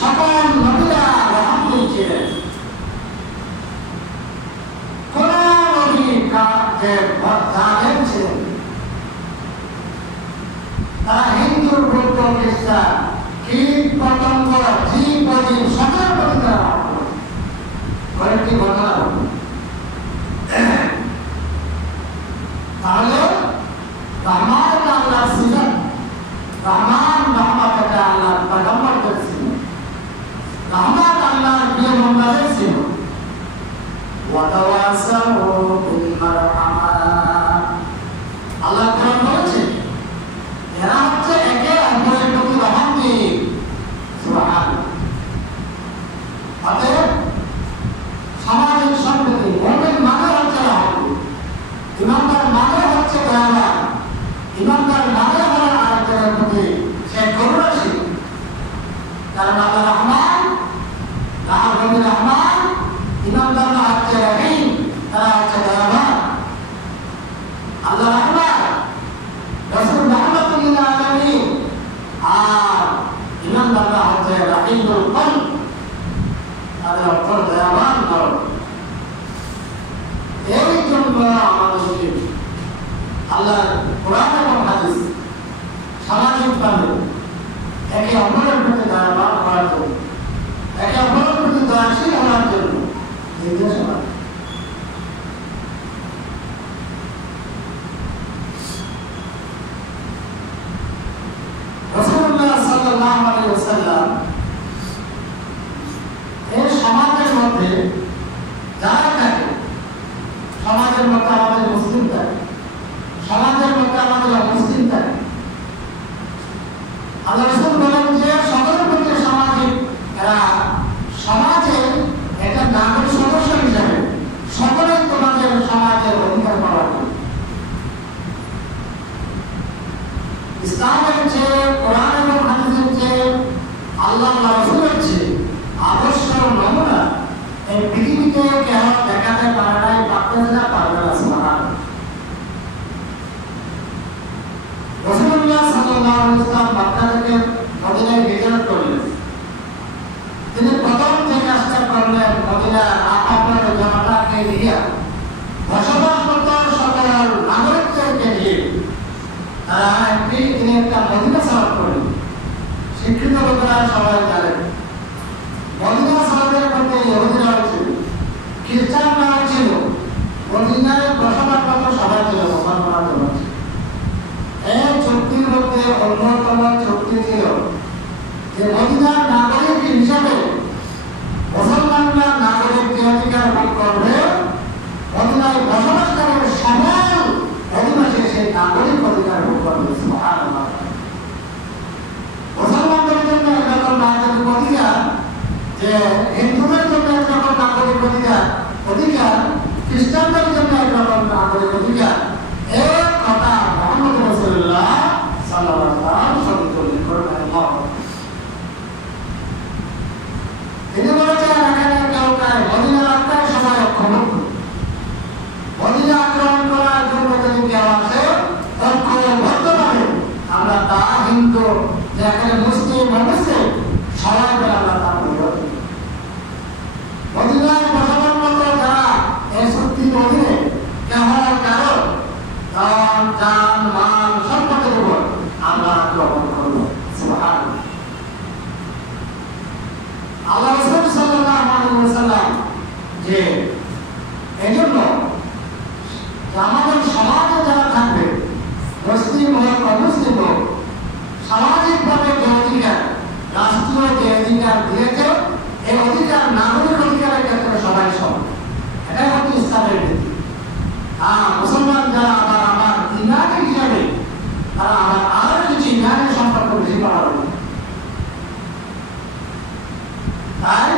সকল নবীরা রহমত ছিলেন। কোন নবী জালেম ছিলেন? তারা হিন্দু, বৌদ্ধ, খ্রিস্টান, কীট পতঙ্গ, জীব অজীব সকল প্রতি তারা কয়েকটি ঘটনা। তাহলে রহমান আল্লাহ ছিলেন, রহমান রহমত আল্লাহ পয়গম্বর করেছিলেন, রহমান আল্লাহর প্রিয় বান্দাদের ছিল। ওয়াতাওয়াসাউ বিল মারহামা, আল্লাহ কোরআন বলেছে এরা হচ্ছে একে অপরের প্রতি রহমতি। সুবহানাল্লাহ। অতএব সামাজিক সম্প্রীতি, মুমিন মানে হচ্ছে রহমতি, ইমানদার মানে হচ্ছে দয়াবান, ইমানদার মানে হলো আরেকজনের প্রতি সে করুণাশীল। কারণ আল্লাহ রহমান, রাহমান রহমান, ইমানদাররা হচ্ছে রহিম, তারা হচ্ছে দয়াবান। আল্লাহ রহমান, রাসূল রাহমাতুল লিল আলামিন, আর ইমানদাররা হচ্ছে রহিমুল কলব, তাদের অন্তর দয়াবান নরম। এই জন্য আমাদের উচিত আল্লাহ কোরআন এবং হাদিস সামাজিকভাবে একে অপরের প্রতি দয়াবান করার জন্য, একে অপরের প্রতি দয়াশীল হওয়ার জন্য নির্দেশ করা। রাসূলুল্লাহ সাল্লাল্লাহু আলাইহি ওয়াসাল্লাম এই সমাজের মধ্যে যারা থাকে, সমাজের মধ্যে আমাদের মুসলিম থাকে, সমাজের মধ্যে আমাদের অমুসলিম থাকে, আল্লাহ রাসূল বলেন যে সকলের প্রতি সামাজিক এরা সমাজে একটা নাগরিক সদস্য হিসাবে সকলেই তোমাদের সমাজের অধিকার পাওয়ার জন্য ইসলামের চেয়ে, কোরআন এবং হাদিসের চেয়ে, আল্লাহ রাসূলের চেয়ে আদর্শ নমুনা এই পৃথিবীতে কেউ দেখাতে পারে নাই, পারবে না, পারবে না। সুবহানাল্লাহ। রাসূলুল্লাহ সাল্লাল্লাহু আলাইহি ওয়াসাল্লাম মক্কা থেকে মদিনায় হিজরত করলেন। তিনি প্রথম থেকে আসতে করলেন মদিনার আপনার জনতাকে নিয়ে, বসবাসরত সকল নাগরিকদেরকে নিয়ে তারা তিনি একটা মদিনা সালাত করলেন। শিক্ষিত লোকেরা সবাই জানেন মদিনা সালাতের মধ্যে ইহুদিরাও ছিল, খ্রিস্টানরাও ছিল, মদিনায় বসবাসরত সবাই ছিল, মুসলমানরা ছিল। এই চুক্তির মধ্যে অন্যতম চুক্তি ছিল যে মদিনার নাগরিক হিসাবে মুসলমানরা নাগরিক যে অধিকার ভোগ করবে, মদিনায় বসবাসকারীর সকল অধিবাসী সেই নাগরিক অধিকার ভোগ করবে। সুবহানাল্লাহ। মুসলমানদের জন্য একরকম নাগরিক অধিকার, যে হিন্দুদের জন্য একরকম নাগরিক অধিকার, খ্রিস্টানদের জন্য একরকম নাগরিক অধিকার। এই কথা মুহাম্মদ রাসূলুল্লাহ সাল্লাল্লাহু আলাইহি ওয়াসাল্লাম সংকলন করেন। তিনি বলেছেন এখানে কেউ কায় মদিনা আক্রমণ সময় অক্ষমতা, মদিনা আক্রমণ করার জন্য যদি কেউ আসে ঐক্যবদ্ধভাবে আমরা তা হিন্দু, যেখানে মুসলিম অমুসলিম সবাই মিলে আমরা তা বিরোধ। মদিনায় বসবাসরত যারা এই চুক্তির অধীনে কেহ কারো ধন, জান, মাল, সম্পদের উপর আমরা আক্রমণ করব। সুবহানাল্লাহ। আল্লাহ রাসূল সাল্লাল্লাহু আলাইহি ওয়াসাল্লাম যে এজন্য আমাদের সমাজে যারা থাকবে, মুসলিম হোক অমুসলিম হোক, সামাজিকভাবে যে অধিকার, রাষ্ট্রীয় যে অধিকার দিয়েছে, এই অধিকার নাগরিক অধিকারের ক্ষেত্রে সবাই সমান। এটাই হচ্ছে ইসলামের নীতি। মুসলমান যারা আবার আমার ইমানি হিসাবে তারা আবার আরো কিছু ইমানের সম্পর্ক বেশি পাওয়া। তাই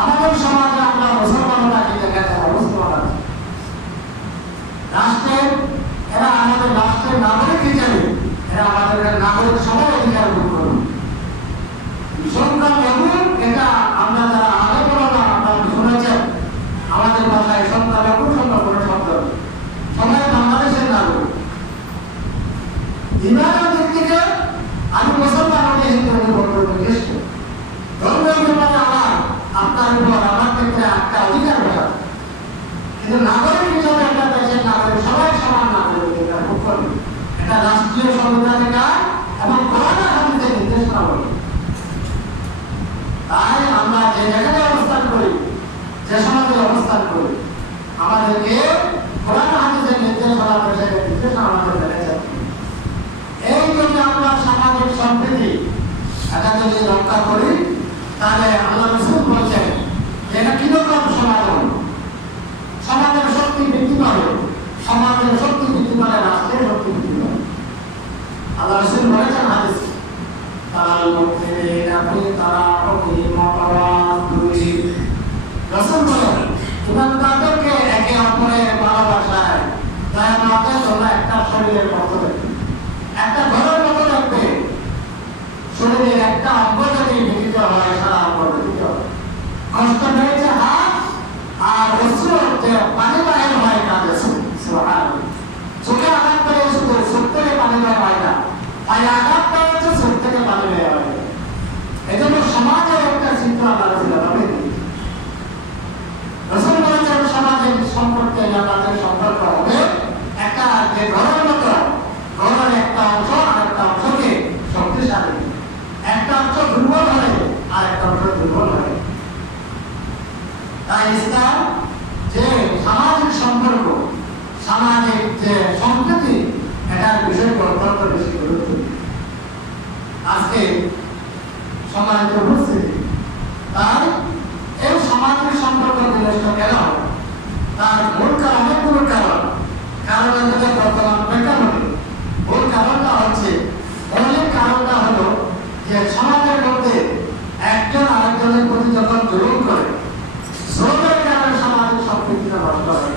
আমাদের সমাজে আমরা মুসলমানরা কি দেখাতে অবস্থা আছে, রাষ্ট্রের এরা আমাদের রাষ্ট্রের নাগরিক হিসাবে এরা আমাদের নাগরিক সবার অধিকার ভোগ করবে। সংখ্যা লঘু, এটা আমরা যারা আগে বলা আপনারা শুনেছেন, আমাদের ভাষায় সংখ্যা লঘু সংখ্যা করে শব্দ, সবাই বাংলাদেশের নাগরিক। ইমানের দিক থেকে আমি মুসলমান, আমি হিন্দু, আমি বৌদ্ধ, খ্রিস্টান, কিন্তু নাগরিক হিসেবে একটা দেশের নাগরিক সবাই সমান নাগরিক, এটা খুব করবে, এটা রাষ্ট্রীয় সংবিধানিকার এবং কোরআন হাদিসের নির্দেশনা বলে। তাই আমরা যে জায়গায় অবস্থান করি, যে সমাজে অবস্থান করি, আমাদেরকে কোরআন হাদিসের নির্দেশনা দেশের নির্দেশনা আমাদের মেনে চলতে হবে। এই জন্য আমরা সামাজিক সম্প্রীতি এটা যদি রক্ষা করি, তাহলে আল্লাহ রাসূল বলছেন এটা কিরকম সমাজ হবে, সমাজের শক্তি বৃদ্ধি পাবে, সমাজের শক্তি বৃদ্ধি পাবে, রাষ্ট্রের শক্তি বৃদ্ধি পাবে। আল্লাহ রাসূল বলেছেন হাদিস, তারাল মুমিনিনা ফি তারাহুমিহিম ওয়া তাওয়াদুহিম, রাসূল বলেন ইমানদারদেরকে একে অপরের ভালোবাসায় দয়া মাতে তোমরা একটা শরীরের মতো দেখবে, একটা ঘরের মতো দেখবে। শরীরের একটা অঙ্গ যদি বিকৃত হয়, সারা অঙ্গ বিকৃত হয়। কষ্ট হয়েছে হাত আর অশ্রু হচ্ছে পানি বাইর হয় কাঁদে, সুবহানাল্লাহ। চোখে আঘাত পেয়ে শুধু চোখ থেকে পানি বের হয় না, পায়ে আঘাত পেয়েছে চোখ থেকে পানি বের হয়। এই জন্য সমাজের একটা চিত্র আল্লাহ ছিল ভাবে রাসূল বলেছেন সমাজের সম্পর্কে আমাদের সম্পর্ক হবে একটা যে ঘরের মতো, ঘরের একটা অংশ আর একটা অংশকে শক্তিশালী, একটা অংশ দুর্বল হয় আর একটা অংশ দুর্বল হয়। তাই ইসলাম যে সামাজিক সম্পর্ক, সামাজিক যে সম্প্রীতি, এটার বিষয়কে অত্যন্ত বেশি গুরুত্ব দিই। আজকে সম্মানিত উপস্থিতি, তাই এই সামাজিক সম্পর্ক বিনষ্ট কেন, তার মূল কারণ অনেকগুলো কারণ। কারণের মধ্যে বর্তমান প্রেক্ষাপটে মূল কারণটা হচ্ছে, মৌলিক কারণটা হলো যে সমাজের মধ্যে একজন আরেকজনের প্রতি যখন জুলুম করে, জুলুমের কারণে সামাজিক সম্প্রীতিটা নষ্ট হয়।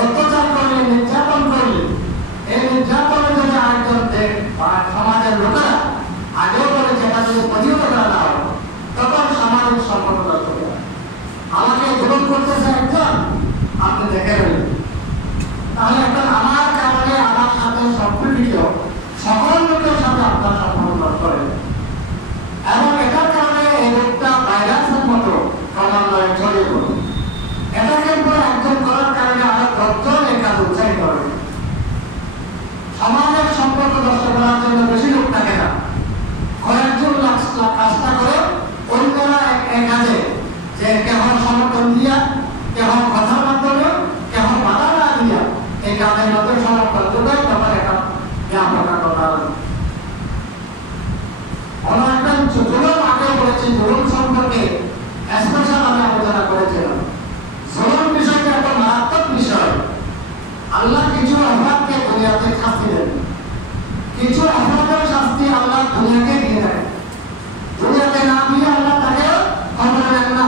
অত্যাচার করলে, নির্যাতন করলে, এই নির্যাতনে যদি আরেকজন সমাজের লোকেরা আগেও করে যেটা যদি প্রতিহত করা না হয়, তখন সামাজিক সম্পর্ক নষ্ট হয়ে যায়। আমাকে জুলুম করতেছে একজন, আপনি দেখে রইলেন, তাহলে এখন আমার কারণে আমার সাথে সম্পর্কিত সকল লোকের সাথে আপনার সম্পর্ক নষ্ট হয়ে যায়। এবং এটার কারণে এই রোগটা ভাইরাসের মতো ক্রমান্বয়ে ছড়িয়ে পড়ে। এটাকে একজন করার কারণে আরো 10 জন এই কাজ উৎসাহিত হবে। সমাজের সম্পর্ক নষ্ট করার জন্য বেশি লোক থাকে না, কয়েকজন কাজটা করে অন্যরা এক কাজে যে কেহ সমর্থন দিয়া, কেহ কথার মাধ্যমে, কেহ বাধা না দিয়া এই কাজের মধ্যে সমর্থন যোগায়, তখন একটা ব্যাপক কথা। অন্য একটা জুলুম আগে বলেছি, জুলুম সম্পর্কে স্পেশাল আমি আলোচনা করেছিলাম। জুলুম বিষয়টা একটা মারাত্মক বিষয়। আল্লাহ কিছু অপরাধকে দুনিয়াতে শাস্তি দেন, কিছু অপরাধের শাস্তি আল্লাহ দুনিয়াকে দিয়ে দেন। দুনিয়াতে না দিয়ে আল্লাহ তাকে ক্ষমা দেন না,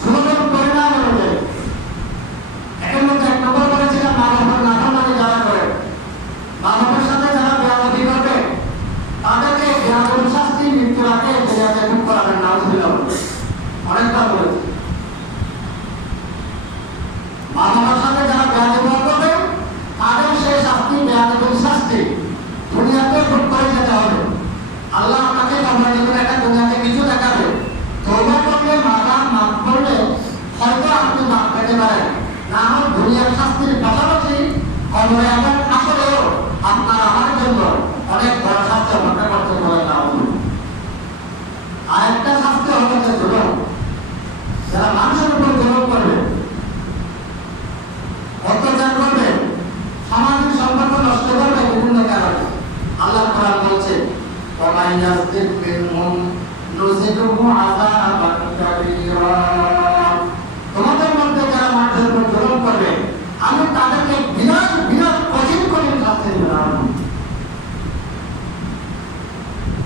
জুলুমের পরিণাম হয়ে যায়। এর মধ্যে 1 নম্বর বলেছিলাম, মানবের নাফরমানি যারা করে, মানবের সাথে যারা বেয়াদবি করবে, তাদেরকে বেয়াদবির শাস্তি মৃত্যুর আগে দুনিয়াতে ভোগ করাবেন না। অনেকবার বলেছি, মানবের সাথে যারা বেয়াদবি করবে, তাদের সেই শাস্তি, বেয়াদবির শাস্তি দুনিয়াতে ভোগ করে যেতে হবে। আল্লাহ আপনাকে ক্ষমা দেবেন, একটা দুনিয়াতে কিছু দেখাবে, তওবা করলে, মাফ করলে হয়তো আপনি মাফ পেতে পারেন, না হয় দুনিয়ার শাস্তির পাশাপাশি কবরে এবং আসলেও আপনার আমার জন্য অনেক বড় শাস্তি অপেক্ষা করতে পারে না। আরেকটা শাস্তি হবে যে জুলুম, যারা মানুষের উপর জুলুম করবে, অত্যাচার করবে, সামাজিক সম্পর্ক নষ্ট করবে বিভিন্ন কারণে। আল্লাহ কোরআন বলছে, ওয়া ইয়াসদিক বিলহুম নুযিকুহু আযাবান কাবীরা, তোমাদের মধ্যে যারা মানুষের উপর জুলুম করবে, আমি তাদেরকে বিরাট বিরাট কঠিন কঠিন শাস্তি দেব।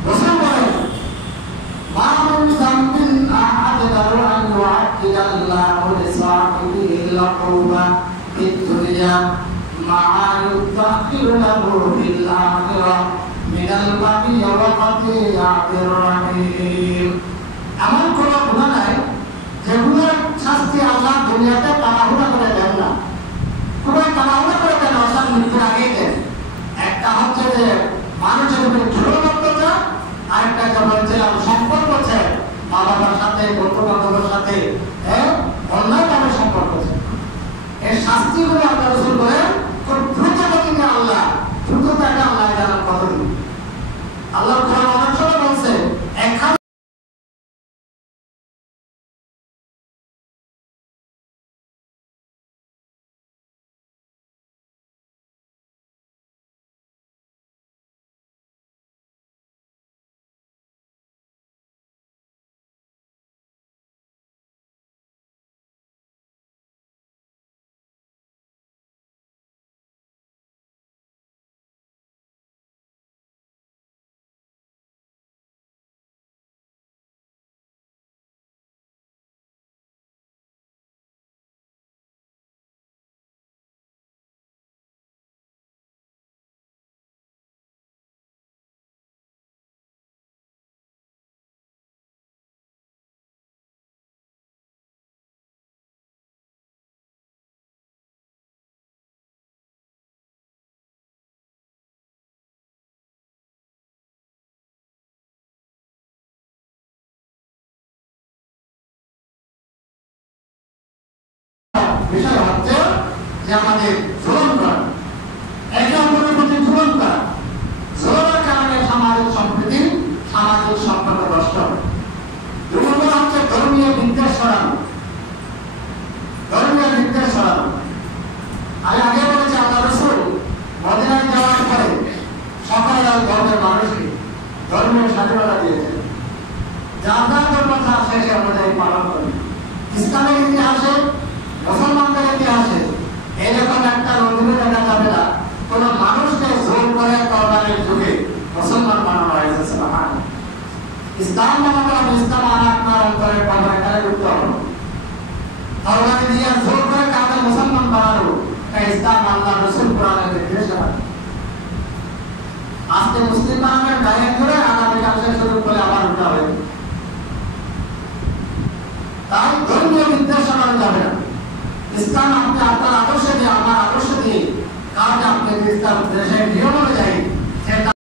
রাসূল বলেন, মা মিন যামবিন আ'আদারু আন ইউ'আজ্জিলাল্লাহু লিসাহিবিহিল উকুবা ফিদ দুনিয়া মা ইউতাখিরু লাহু ফিল আখিরাহ মিনাল বাগি ওয়া কাতিয়াতির রাহিম। এমন কোন গুনাহ নাই যেগুলোর শাস্তি আল্লাহ দুনিয়াতে তাড়াহুড়া করে দেন না। খুবই তাড়াহুড়া করে দেন, অর্থাৎ মৃত্যুর আগেই দেন। একটা হচ্ছে যে মানুষের উপরে জুলুম অত্যাচার, আরেকটা যে বলছিলাম সম্পর্ক আছে মা বাবার সাথে, বন্ধু বান্ধবের সাথে অন্যায়ভাবে সম্পর্ক আছে। কাজটিগুলো আল্লাহ রাসূল বলেন খুব দ্রুত গতিতে আল্লাহ দ্রুততাটা আল্লাহ জানার পদ্ধতি। আল্লাহ কোরআন অনেক সময় বলছে একখান বিষয় হচ্ছে যে আমাদের জুলুম করা, একে অপরের প্রতি জুলুম করা, জুলুমের কারণে সামাজিক সম্প্রীতি সামাজিক সম্পর্ক নষ্ট হয়। দুই নম্বর হচ্ছে ধর্মীয় বিদ্বেষ ছড়ানো। ধর্মীয় বিদ্বেষ ছড়ানো আমি আগে বলেছি আল্লাহ রাসূল মদিনায় যাওয়ার পরে সকল ধর্মের মানুষকে ধর্মীয় স্বাধীনতা দিয়েছেন, যার যার ধর্ম তার শেষে অনুযায়ী পালন করে। ইসলামের ইতিহাসে মুসলমানদের ইতিহাসে এরকম একটা নজির দেখা যাবে না কোন মানুষকে জোর করে তরবারের যুগে মুসলমান বানানো হয়েছে। সুবহানাল্লাহ। ইসলাম বানানো ইসলাম আপনার অন্তরে পরকালে যুক্ত হলো, তরবারি দিয়ে জোর করে কাউকে মুসলমান বানানো এটা ইসলাম আল্লাহ রাসূল কোরআনের নির্দেশ। আজকে মুসলিম বানানোর গায়ে ধরে আগামীকাল শুরু করে আবার উঠা হবে, তাই ধর্মীয় বিদ্বেষ ছড়ানো যাবে না। ইসলাম আপনি আপনার আদর্শ দিয়ে আমার আদর্শ দিয়ে কাজ আপনি ইসলাম দেশের নিয়ম অনুযায়ী সেটা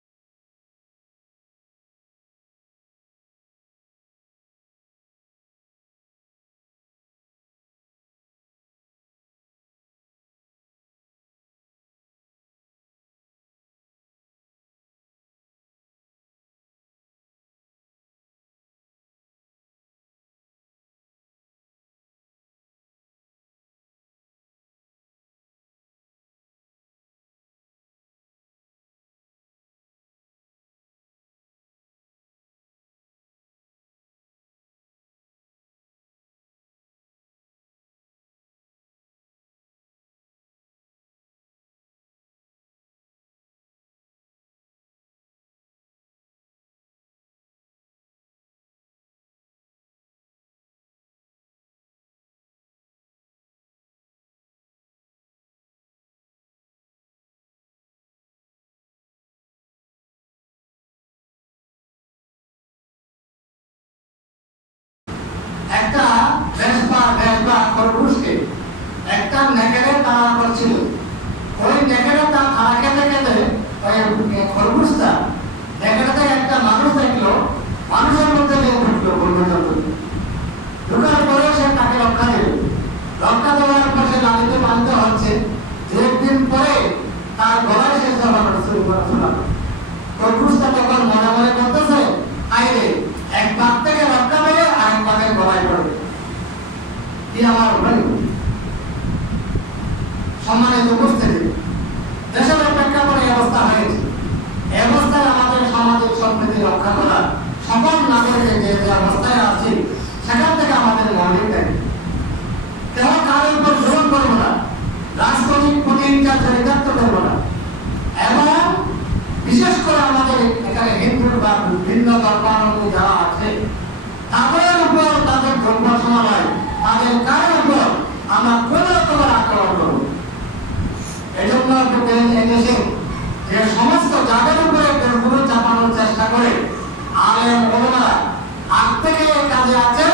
একটা বেশবা খরগোশকে একটা নেকড়ে তাড়া করছিল। ওই নেকড়ে তার তাড়া খেতে খেতে ওই খরগোশটা নেকড়েতে একটা মানুষ দেখলো, মানুষের মধ্যে নিয়ে ঢুকলো, ঢুকার পরে সে তাকে রক্ষা দিল। রক্ষা দেওয়ার পর সে লালিতে বাঁধতে হচ্ছে। দু একদিন পরে তার গলায় শেষ শুরু করা শোনালো। খরগোশটা তখন মনে মনে করতেছে আইরে এক বাঘ থেকে রক্ষা পেয়ে আরেক বাঘের গলায় পড়বে, কি আমার ভাই। সম্মানিত উপস্থিতি, দেশের প্রেক্ষাপটে এই অবস্থা হয়েছে। এই অবস্থায় আমাদের সামাজিক সম্প্রীতি রক্ষা করা, সকল নাগরিকের যে অবস্থায় আছি সেখান থেকে আমাদের মৌলিক দায়িত্ব। কেউ কারোর উপর জোর করবো না, রাজনৈতিক প্রতিহিংসা চরিতার্থ করবো না, এবং বিশেষ করে আমাদের এখানে হিন্দু বা ভিন্ন ধর্মাবলম্বী যারা আছে তাদের উপর, তাদের ধর্ম সমালয়, তাদের কারোর উপর আমরা কোন রকমের আক্রমণ করব। এই জন্য এদেশে যে সমস্ত যাদের উপরে গুরু চাপানোর চেষ্টা করে আলেম ওলামারা আগ থেকে কাজে আছে,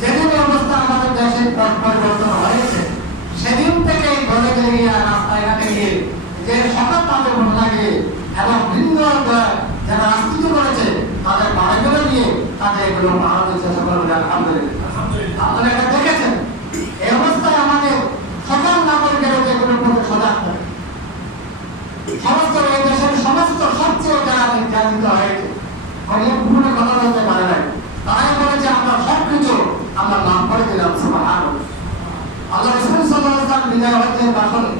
যেদিন অবস্থা আমাদের দেশে পরিবর্তন হয়েছে সেদিন থেকে ঘরে গিয়ে রাস্তায় ঘাটে গিয়ে যে সকল তাদের ঘটনা গিয়ে এবং ভিন্ন যারা রাজনীতি করেছে তাদের বাড়িগুলো নিয়ে তাদের এগুলো ভারতের চেষ্টা করবে। আলহামদুলিল্লাহ, আপনারা এটা দেখেছেন। এই অবস্থায় আমাদের সকল নাগরিকের পুরো কথা বলতে পারে নাই, তারাই বলেছে আমরা সবকিছু আমরা মাফ করে দিলাম। সুবহানাল্লাহ। আল্লাহ রাসূল সাল্লাল্লাহু আলাইহি ওয়াসাল্লাম বিদায় হজ্জের ভাষণে,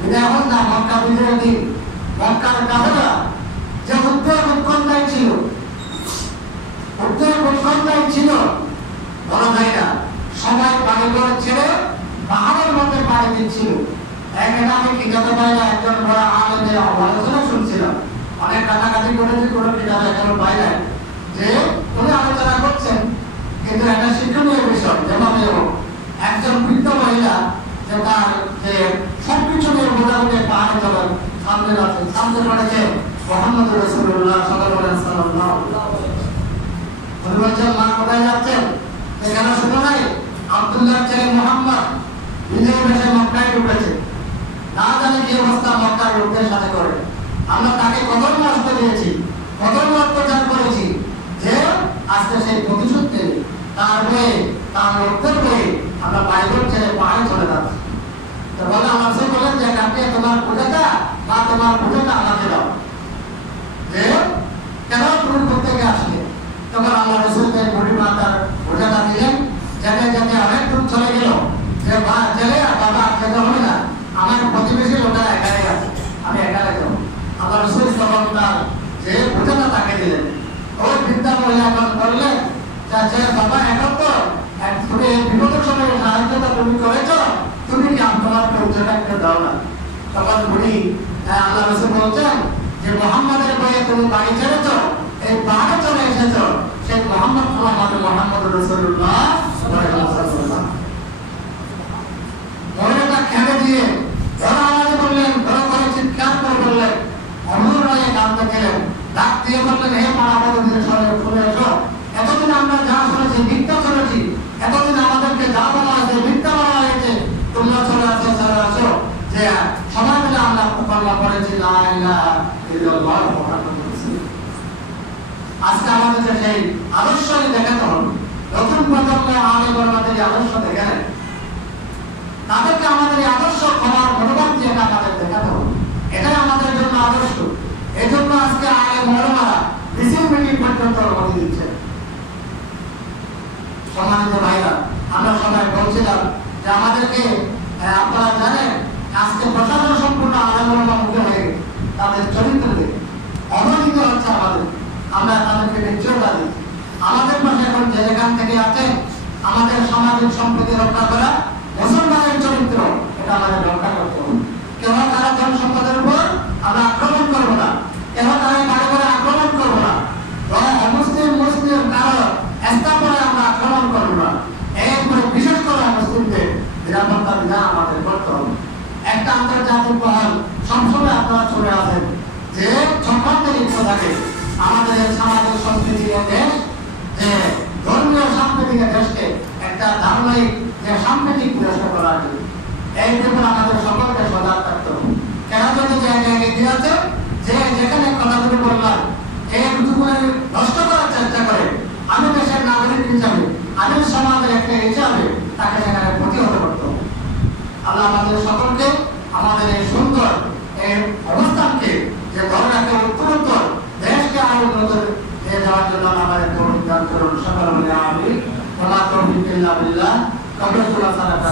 বিদায় হজ না মক্কা বিজয়ের দিন, মক্কার কাফেররা যে উত্তরদায়ী ছিল বলা যায় না, সবাই বাড়িঘর ছেড়ে পাহাড়ের মধ্যে পাড়ি দিচ্ছিল। এখানে আমি কিতাবে পাইলাম একজন বড় আলেমের আলোচনা শুনছিলাম, অনেক কাটাকাটি করেছি, কোনো কিতাবে এখনো পাইলাম যে উনি আলোচনা করছেন, কিন্তু একটা শিক্ষণীয় বিষয় যেভাবে একজন বৃদ্ধ মহিলা যে তার যে সবকিছু নিয়ে মোটামুটি পাহাড়ে চলেন সামনে আছে, সামনে পড়েছে মুহাম্মদ রাসূলুল্লাহ সাল্লাল্লাহু আলাইহি ওয়াসাল্লাম। উনি বলছেন মা কোথায় যাচ্ছেন? এখানে শুনো নাই আব্দুল্লাহর ছেলে মুহাম্মদ বিজয় বেশে মক্কায় ঢুকেছে, না জানি কি অবস্থা মক্কার লোকদের সাথে করে। আমরা তাকে কত নষ্ট দিয়েছি, কত অত্যাচার করেছি, যে আজকে সেই প্রতিশোধ নেই, তার বয়ে তার লোকদের বয়ে আমরা বাইরে ছেড়ে পাহাড়ে চলে যাচ্ছি। তো বলে আমার সে বলেন যে কাকে তোমার বোঝাটা বা তোমার বোঝাটা আমাকে দাও, যে কেন তুমি প্রত্যেকে আসলে। তখন আল্লাহ রাসূল তাই বড়ি মাতার বোঝাটা দিলেন, যেতে যেতে অনেক দূর চলে গেল, যে মা চলে আর বাবা যেতে হবে না, আমার প্রতিবেশী লোকেরা একাই আছে, আমি একা যাবো। আল্লাহ রাসূল সাল্লাল্লাহু আলাইহি যে বোঝাটা তাকে দিলেন, ওই বৃদ্ধা মহিলা এখন বললেন যে বাবা এখন তো তুমি এই বিপদের সময় সাহায্যটা তুমি করেছ, তুমি কি তোমার পরিচয়টা একটু দাও না। তখন বুড়ি আল্লাহ রাসূল বলছেন যে মুহাম্মাদের বয়ে তুমি বাড়ি ছেড়েছ, এই পাহাড়ে চলে এসেছ, সেই মুহাম্মদ মুহাম্মদ রাসূলুল্লাহ সাল্লাল্লাহু আলাইহি ওয়াসাল্লাম। মহিলাটা খেলে দিয়ে বড় আওয়াজে বললেন, বড় করে চিৎকার করে বললেন, অনুর রায়ে কাঁদতে গেলেন, ডাক দিয়ে বললেন হে মানবতা দিনে শুনে এসো, এতদিন আমরা যা শুনেছি মিথ্যা শুনেছি, এতদিন আমাদেরকে যা বলা হয়েছে মিথ্যা বলা হয়েছে, তোমরা চলে আসো যে সবাই মিলে আমরা কল্পনা করেছি লা ইলাহা ইল্লাল্লাহ মুহাম্মাদুর রাসূলুল্লাহ। আজকে আমাদেরকে সেই আদর্শই দেখাতে হবে। নতুন প্রজন্ম আলেম ওলামাদের এই আদর্শ দেখে নেয়, তাদেরকে আমাদের এই আদর্শ ক্ষমার মনোভাব দিয়ে আমাদের দেখাতে হবে, এটাই আমাদের জন্য আদর্শ। এই জন্য আজকে আলেম ওলামারা মিছিল মিটিং পর্যন্ত অনুমতি দিচ্ছে। সম্মানিত ভাইরা, আমরা সবাই বলছিলাম যে আমাদেরকে আপনারা জানেন আজকে প্রশাসন সম্পূর্ণ আলেম ওলামা মুখে হয়ে গেছে, তাদের চরিত্রকে অবহিত হচ্ছে আমাদের, আমরা তাদেরকে নিশ্চয়তা দিই। আমাদের পাশে এখন যে যেখান থেকে আছে আমাদের সামাজিক সম্প্রীতি রক্ষা করা, মুসলমানের চরিত্র, এটা আমাদের রক্ষা করতে হবে। কেন তারা ধন সম্পদের উপর আমরা আক্রমণ করবো না, কেন তারা বাড়ি করে আক্রমণ করবো না, মুসলিম কারো স্থাপনায় আমরা আক্রমণ করবো না। এরপরে বিশেষ করে মুসলিমদের নিরাপত্তা বিধান আমাদের করতে হবে। একটা আন্তর্জাতিক মহল সবসময় আপনারা চলে আসেন যে যখন ইচ্ছা থাকে আমাদের সামাজিক সংস্কৃতির দেশ, যে ধর্মীয় সাম্প্রতিক দেশকে একটা ধার্মিক যে সাম্প্রতিক দেশ করা আছে, এই ব্যাপারে আমাদের সকলকে সজাগ থাকতে হবে। কেন যদি জায়গায় এগিয়ে আছে যে যেখানে কথাগুলি বললাম এই দুটোগুলো নষ্ট করার চেষ্টা করে, আমি দেশের নাগরিক হিসাবে, আমি সমাজের একটা হিসাবে তাকে সেখানে প্রতিহত করতে হবে। আল্লাহ আমাদের সকলকে আমাদের এই সুন্দর এই অবস্থানকে যে ধরে রাখে উত্তরোত্তর দেশকে আরো উন্নত হয়ে যাওয়ার জন্য আমাদের তৌফিক দান করুন। সকলে বলে আমিন। ওয়া মা তৌফিক ইল্লা বিল্লাহ। কবুল করুন সালাত।